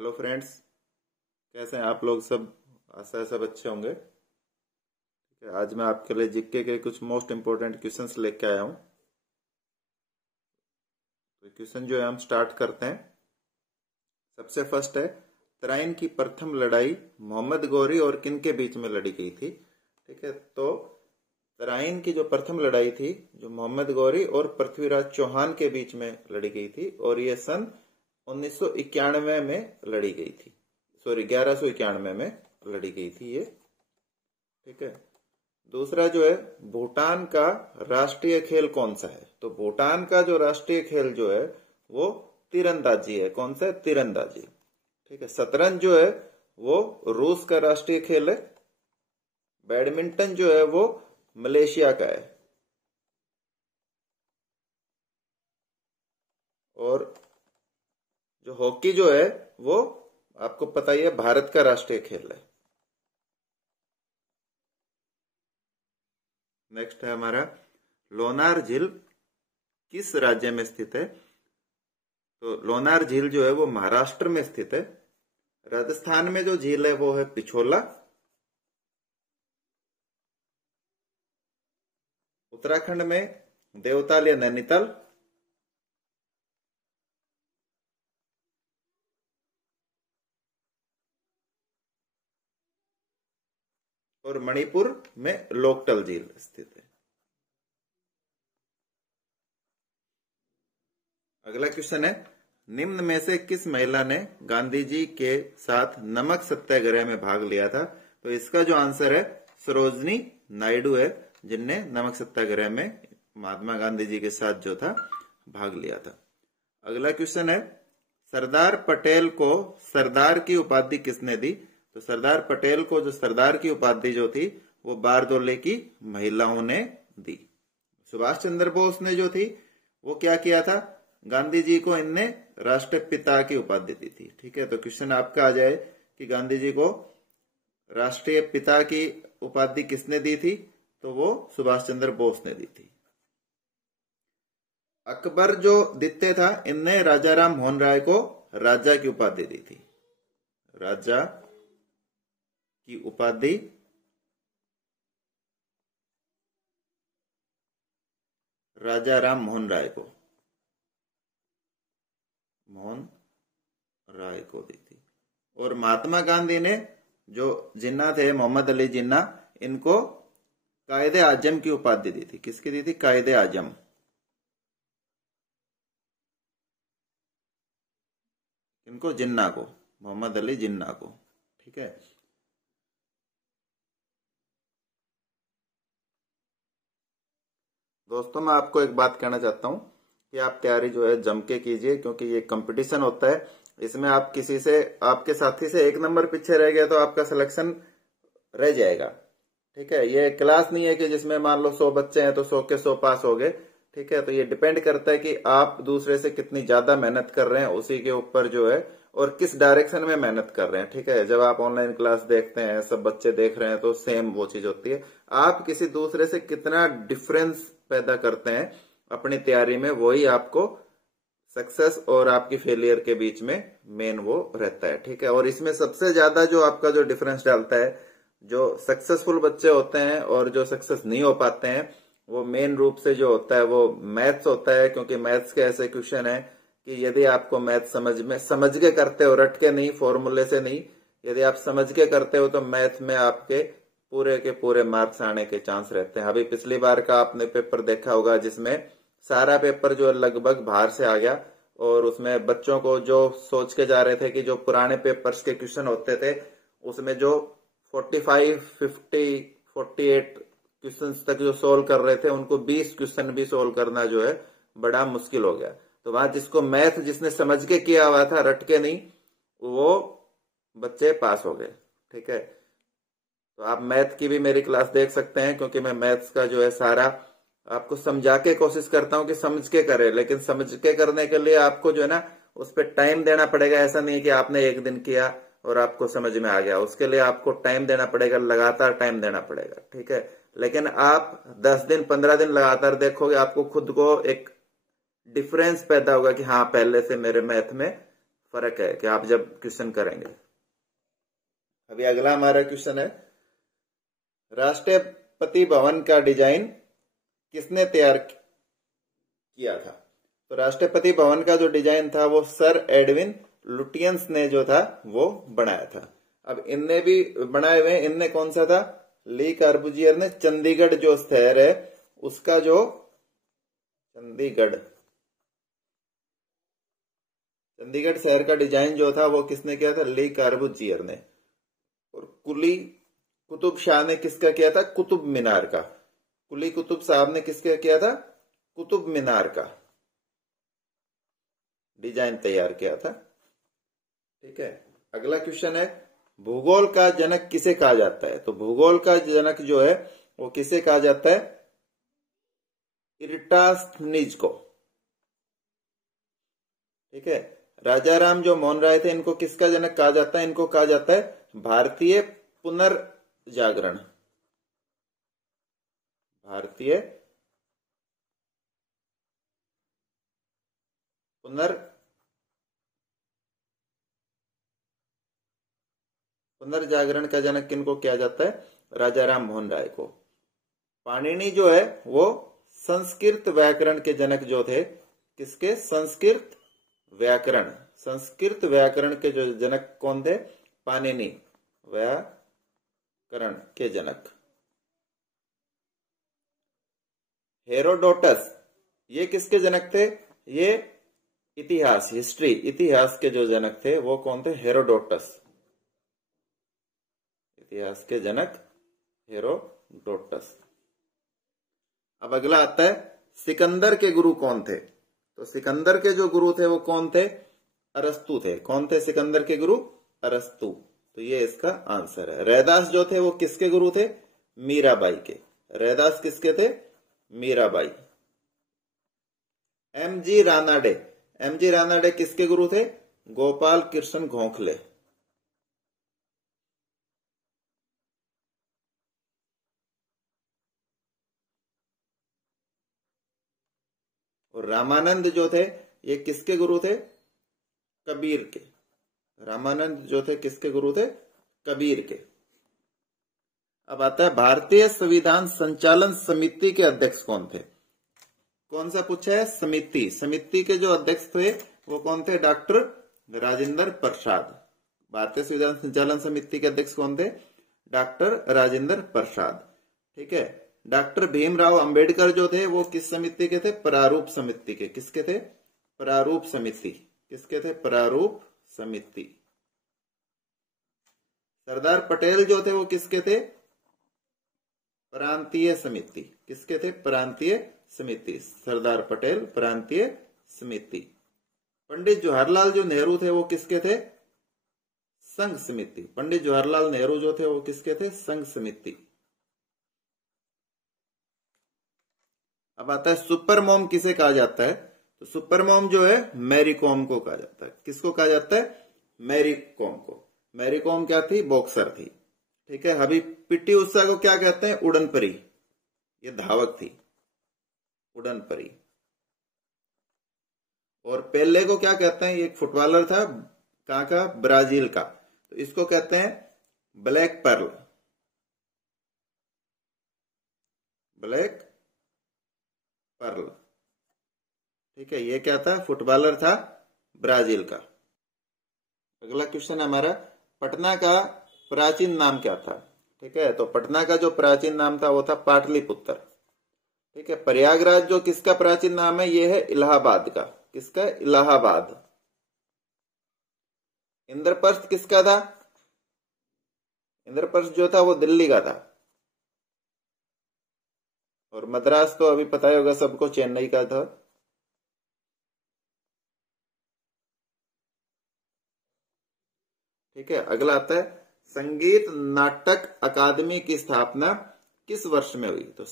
Hello friends, कैसे हैं आप लोग सब। आशा है सब अच्छे होंगे। ठीक है, आज मैं आपके लिए जीके के कुछ मोस्ट इंपोर्टेंट क्वेश्चंस लेके आया हूं। तो क्वेश्चन जो है हम स्टार्ट करते हैं। सबसे फर्स्ट है, तराइन की प्रथम लड़ाई मोहम्मद गौरी और किन के बीच में लड़ी गई थी। ठीक है, तो तराइन की जो प्रथम लड़ाई थी जो मोहम्मद गौरी और पृथ्वीराज चौहान के बीच में लड़ी गई थी और ये सन 1991 में लड़ी गई थी। 1191 में लड़ी गई थी ये। ठीक है, दूसरा जो है, भूटान का राष्ट्रीय खेल कौन सा है। तो भूटान का जो राष्ट्रीय खेल जो है वो तीरंदाजी है। कौन सा है? तीरंदाजी। ठीक है, शतरंज जो है वो रूस का राष्ट्रीय खेल है। बैडमिंटन जो है वो मलेशिया का है। और जो हॉकी जो है वो आपको पता ही है भारत का राष्ट्रीय खेल है। नेक्स्ट है हमारा, लोनार झील किस राज्य में स्थित है। तो लोनार झील जो है वो महाराष्ट्र में स्थित है। राजस्थान में जो झील है वो है पिछोला। उत्तराखंड में देवताल या नैनीताल। और मणिपुर में लोकटल झील स्थित है। अगला क्वेश्चन है, निम्न में से किस महिला ने गांधी जी के साथ नमक सत्याग्रह में भाग लिया था। तो इसका जो आंसर है सरोजनी नायडू है, जिनने नमक सत्याग्रह में महात्मा गांधी जी के साथ जो था भाग लिया था। अगला क्वेश्चन है, सरदार पटेल को सरदार की उपाधि किसने दी। तो सरदार पटेल को जो सरदार की उपाधि जो थी वो बारदोली की महिलाओं ने दी। सुभाष चंद्र बोस ने जो थी वो क्या किया था, गांधी जी को इनने राष्ट्रपिता की उपाधि दी थी। ठीक है, तो क्वेश्चन आपका आ जाए कि गांधी जी को राष्ट्रीय पिता की उपाधि किसने दी थी। तो वो सुभाष चंद्र बोस ने दी थी। अकबर जो द्वितीय था, इनने राजा राम मोहन राय को राजा की उपाधि दी थी। राजा की उपाधि राजा राम मोहन राय को दी थी। और महात्मा गांधी ने जो जिन्ना थे मोहम्मद अली जिन्ना, इनको कायदे आजम की उपाधि दी थी। किसकी दी थी? कायदे आजम। इनको जिन्ना को, मोहम्मद अली जिन्ना को। ठीक है, दोस्तों मैं आपको एक बात कहना चाहता हूं कि आप तैयारी जो है जम के कीजिए, क्योंकि ये कंपटीशन होता है। इसमें आप किसी से, आपके साथी से एक नंबर पीछे रह गया तो आपका सिलेक्शन रह जाएगा। ठीक है, ये क्लास नहीं है कि जिसमें मान लो 100 बच्चे हैं तो 100 के 100 पास हो गए। ठीक है, तो ये डिपेंड करता है कि आप दूसरे से कितनी ज्यादा मेहनत कर रहे हैं, उसी के ऊपर जो है, और किस डायरेक्शन में मेहनत कर रहे हैं। ठीक है, जब आप ऑनलाइन क्लास देखते हैं, सब बच्चे देख रहे हैं, तो सेम वो चीज होती है। आप किसी दूसरे से कितना डिफरेंस पैदा करते हैं अपनी तैयारी में, वही आपको सक्सेस और आपकी फेलियर के बीच में मेन वो रहता है। ठीक है, और इसमें सबसे ज्यादा जो आपका जो डिफरेंस डालता है, जो सक्सेसफुल बच्चे होते हैं और जो सक्सेस नहीं हो पाते हैं, वो मेन रूप से जो होता है वो मैथ्स होता है। क्योंकि मैथ्स के ऐसे क्वेश्चन है कि यदि आपको मैथ समझ के करते हो, रट के नहीं, फॉर्मूले से नहीं, यदि आप समझ के करते हो तो मैथ में आपके पूरे के पूरे मार्क्स आने के चांस रहते हैं। अभी पिछली बार का आपने पेपर देखा होगा जिसमें सारा पेपर जो है लगभग बाहर से आ गया, और उसमें बच्चों को जो सोच के जा रहे थे कि जो पुराने पेपर्स के क्वेश्चन होते थे उसमें जो 45, 50, 48 क्वेश्चन तक जो सोल्व कर रहे थे, उनको 20 क्वेश्चन भी सोल्व करना जो है बड़ा मुश्किल हो गया। तो वहां जिसको मैथ जिसने समझ के किया हुआ था, रट के नहीं, वो बच्चे पास हो गए। ठीक है, तो आप मैथ की भी मेरी क्लास देख सकते हैं, क्योंकि मैं मैथ्स का जो है सारा आपको समझा के कोशिश करता हूं कि समझ के करें। लेकिन समझ के करने के लिए आपको जो है ना उस पर टाइम देना पड़ेगा। ऐसा नहीं है कि आपने एक दिन किया और आपको समझ में आ गया। उसके लिए आपको टाइम देना पड़ेगा, लगातार टाइम देना पड़ेगा। ठीक है, लेकिन आप 10 दिन 15 दिन लगातार देखोगे, आपको खुद को एक डिफरेंस पैदा होगा कि हाँ, पहले से मेरे मैथ में फर्क है कि आप जब क्वेश्चन करेंगे। अभी अगला हमारा क्वेश्चन है, राष्ट्रपति भवन का डिजाइन किसने तैयार किया था? तो राष्ट्रपति भवन का जो डिजाइन था वो सर एडविन लुटियंस ने जो था वो बनाया था। अब इनने भी बनाए हुए, इनने कौन सा था? ली कार्बुजियर ने चंडीगढ़ जो शहर है उसका जो चंडीगढ़ शहर का डिजाइन जो था वो किसने किया था? ली कार्बुजियर ने। और कुली कुतुब शाह ने किसका किया था? कुतुब मीनार का। कुली कुतुब साहब ने किसका किया था? कुतुब मीनार का डिजाइन तैयार किया था। ठीक है, अगला क्वेश्चन है, भूगोल का जनक किसे कहा जाता है? तो भूगोल का जनक जो है वो किसे कहा जाता है? इराटोस्थेनीज को। ठीक है, राजा राम जो मोहन राय थे इनको किसका जनक कहा जाता है? इनको कहा जाता है भारतीय पुनर्जागरण। भारतीय पुनर्जागरण का जनक किनको किया जाता है? राजा राम मोहन राय को। पाणिनि जो है वो संस्कृत व्याकरण के जनक जो थे, किसके? संस्कृत व्याकरण के जो जनक कौन थे? पाणिनि व्याकरण के जनक। हेरोडोटस ये किसके जनक थे? ये इतिहास के जो जनक थे वो कौन थे? हेरोडोटस। इतिहास के जनक हेरोडोटस। अब अगला आता है, सिकंदर के गुरु कौन थे? तो सिकंदर के जो गुरु थे वो कौन थे? अरस्तु थे। कौन थे सिकंदर के गुरु? अरस्तु। तो ये इसका आंसर है। रैदास जो थे वो किसके गुरु थे? मीराबाई के। रैदास किसके थे? मीराबाई। एमजी रानाडे किसके गुरु थे? गोपाल कृष्ण गोखले। और रामानंद जो थे ये किसके गुरु थे? कबीर के। रामानंद जो थे किसके गुरु थे? कबीर के। अब आता है, भारतीय संविधान संचालन समिति के अध्यक्ष कौन थे? कौन सा पूछा है? समिति के जो अध्यक्ष थे वो कौन थे? डॉक्टर राजेंद्र प्रसाद। भारतीय संविधान संचालन समिति के अध्यक्ष कौन थे? डॉक्टर राजेंद्र प्रसाद। ठीक है, डॉक्टर भीमराव अंबेडकर जो थे वो किस समिति के थे? प्रारूप समिति के। किसके थे? प्रारूप समिति। किसके थे? प्रारूप समिति। सरदार पटेल जो थे वो किसके थे? प्रांतीय समिति। किसके थे? प्रांतीय समिति। सरदार पटेल प्रांतीय समिति। पंडित जवाहरलाल जो नेहरू थे वो किसके थे? संघ समिति। पंडित जवाहरलाल नेहरू जो थे वो किसके थे? संघ समिति। अब आता है, सुपर मॉम किसे कहा जाता है? तो सुपर मॉम जो है मैरी कॉम को कहा जाता है। किसको कहा जाता है? मैरी कॉम को। मैरी कॉम क्या थी? बॉक्सर थी। ठीक है, अभी पीटी उषा को क्या कहते हैं? उड़न परी। ये धावक थी, उड़न परी। और पेले को क्या कहते हैं? ये एक फुटबॉलर था, कहां का? ब्राजील का। तो इसको कहते हैं ब्लैक पर्ल। Black Perl. ठीक है, ये क्या था? फुटबॉलर था ब्राजील का। अगला क्वेश्चन हमारा, पटना का प्राचीन नाम क्या था? ठीक है, तो पटना का जो प्राचीन नाम था वो था पाटलिपुत्र। ठीक है, प्रयागराज जो किसका प्राचीन नाम है? ये है इलाहाबाद का। किसका? इलाहाबाद। इंद्रप्रस्थ किसका था? इंद्रप्रस्थ जो था वो दिल्ली का था। और मद्रास तो अभी पता ही होगा सबको, चेन्नई का था। ठीक है, अगला आता है, संगीत नाटक अकादमी की स्थापना किस वर्ष में हुई? तो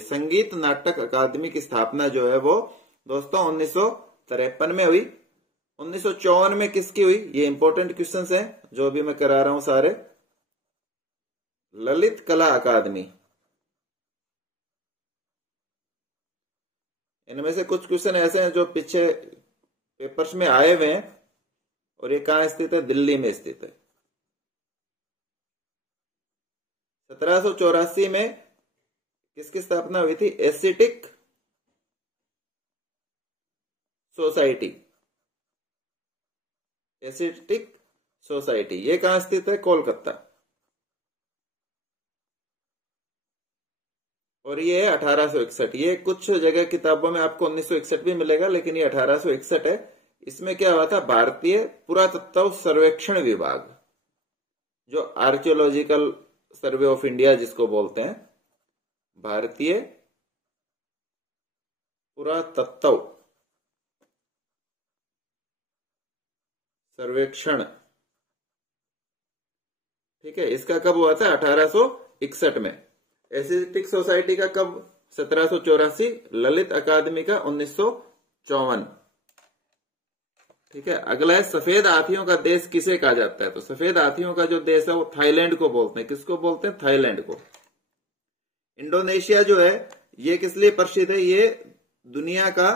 संगीत नाटक अकादमी की स्थापना जो है वो दोस्तों 1953 में हुई। 1954 में किसकी हुई? ये इंपॉर्टेंट क्वेश्चंस हैं जो अभी मैं करा रहा हूं सारे। ललित कला अकादमी। इनमें से कुछ क्वेश्चन ऐसे हैं जो पीछे पेपर्स में आए हुए हैं और ये कहाँ स्थित है? दिल्ली में स्थित है। 1784 में किसकी स्थापना हुई थी? Acetic society. एसिटिक सोसाइटी ये कहां स्थित है? कोलकाता। और ये है 1861। ये कुछ जगह किताबों में आपको 1961 भी मिलेगा, लेकिन ये 1861 है। इसमें क्या हुआ था? भारतीय पुरातत्व सर्वेक्षण विभाग, जो आर्कियोलॉजिकल सर्वे ऑफ इंडिया जिसको बोलते हैं, भारतीय पुरातत्व सर्वेक्षण, ठीक है, इसका कब हुआ था? 1861 में। एसिटिक सोसाइटी का कब? 1784। ललित अकादमी का 1954। ठीक है। अगला है सफेद हाथियों का देश किसे कहा जाता है? तो सफेद हाथियों का जो देश है वो थाईलैंड को बोलते हैं। किसको बोलते हैं? थाईलैंड को। इंडोनेशिया जो है ये किस लिए प्रसिद्ध है? ये दुनिया का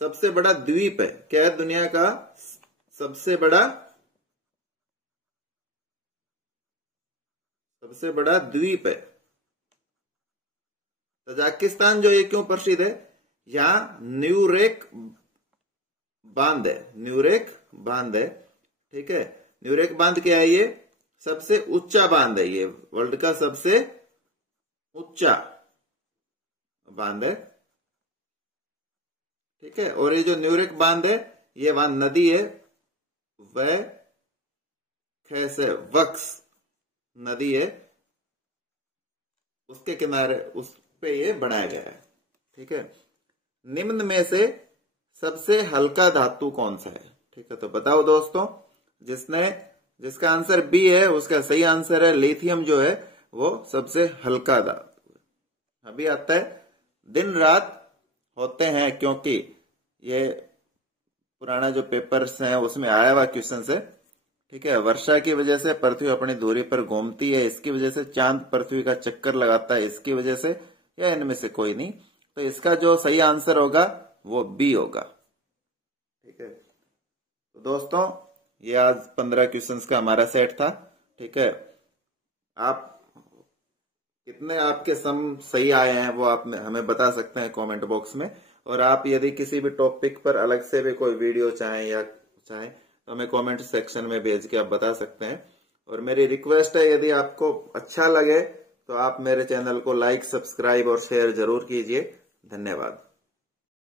सबसे बड़ा द्वीप है। क्या है? दुनिया का सबसे बड़ा द्वीप है। तजाकिस्तान जो ये क्यों प्रसिद्ध है? यहां न्यूरेक बांध है। न्यूरेक बांध है, ठीक है। न्यूरेक बांध क्या है? ये सबसे ऊंचा बांध है। ये वर्ल्ड का सबसे ऊंचा बांध है, ठीक है। और ये जो न्यूरेक बांध है, ये वहां नदी है, वह कैसे वक्स नदी है, उसके किनारे उस पे ये बनाया गया है, ठीक है। निम्न में से सबसे हल्का धातु कौन सा है? ठीक है, तो बताओ दोस्तों। जिसका आंसर बी है उसका सही आंसर है लिथियम, जो है वो सबसे हल्का धातु है। अभी आता है दिन रात होते हैं, क्योंकि ये पुराना जो पेपर्स हैं उसमें आया हुआ क्वेश्चन है, ठीक है। वर्षा की वजह से पृथ्वी अपनी दूरी पर घूमती है, इसकी वजह से चांद पृथ्वी का चक्कर लगाता है, इसकी वजह से, या इनमें से कोई नहीं। तो इसका जो सही आंसर होगा वो बी होगा, ठीक है। तो दोस्तों ये आज 15 क्वेश्चंस का हमारा सेट था, ठीक है। आप कितने आपके सम सही आए हैं वो आप हमें बता सकते हैं कमेंट बॉक्स में। और आप यदि किसी भी टॉपिक पर अलग से भी कोई वीडियो चाहें तो हमें कमेंट सेक्शन में भेज के आप बता सकते हैं। और मेरी रिक्वेस्ट है, यदि आपको अच्छा लगे तो आप मेरे चैनल को लाइक, सब्सक्राइब और शेयर जरूर कीजिए। धन्यवाद।